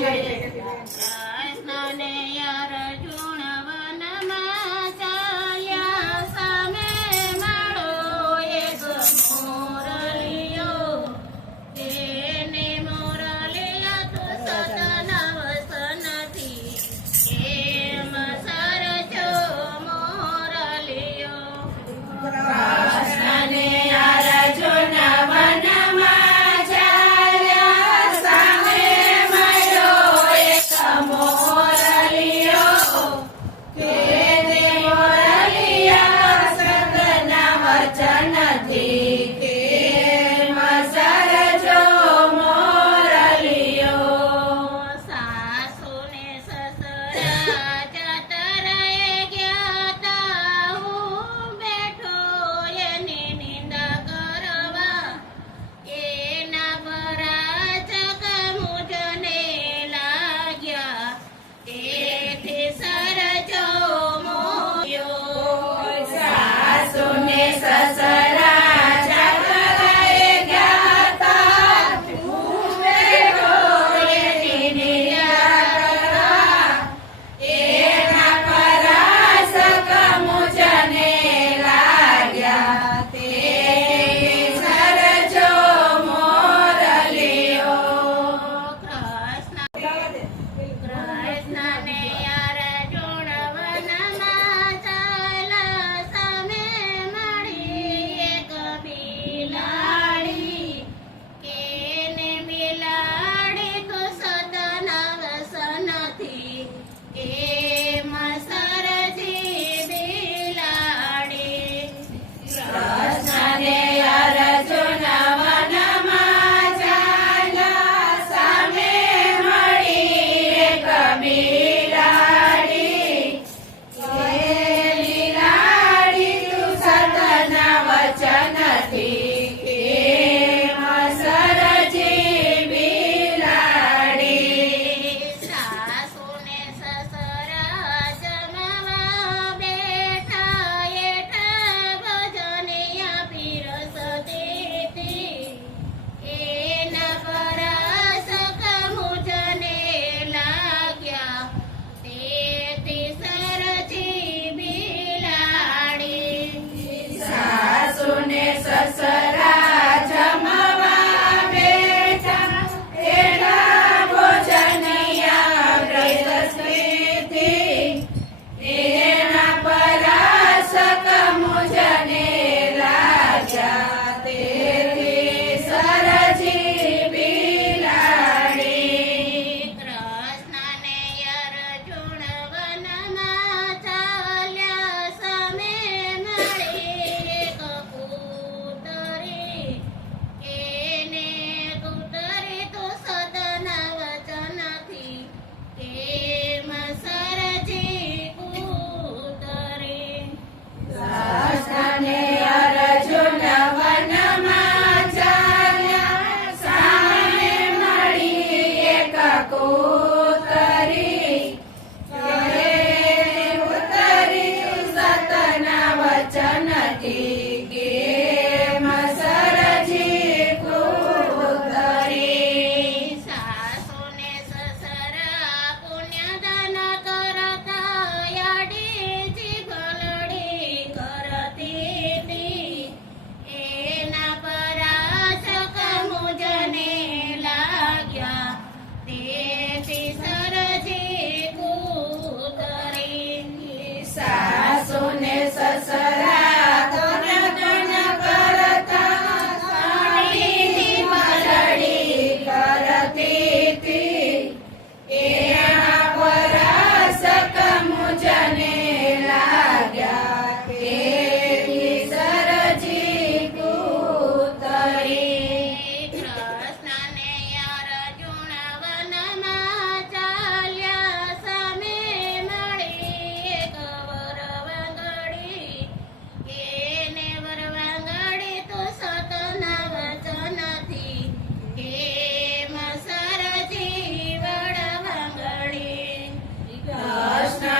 100 Christ, the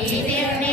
Amen.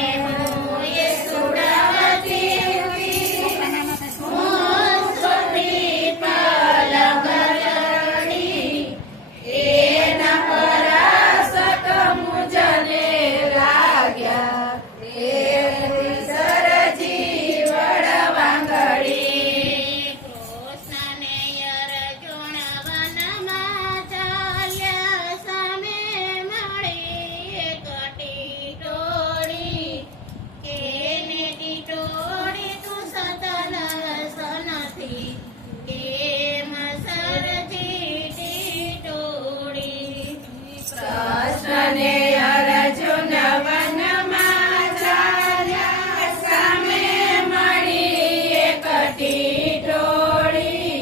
કૃષ્ણને અર્જુન વનમાં ચાલ્યા સામે મળી એક ટીટોળી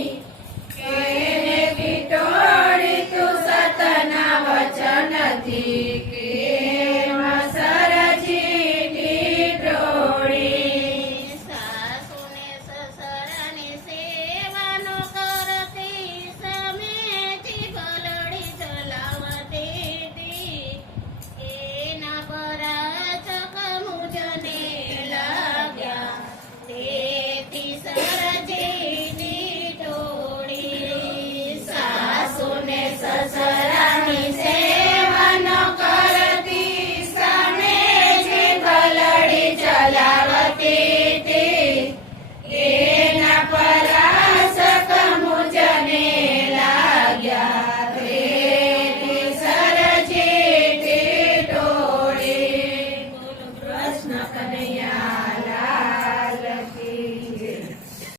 કેને ટીટોળી તું સતના વચનથી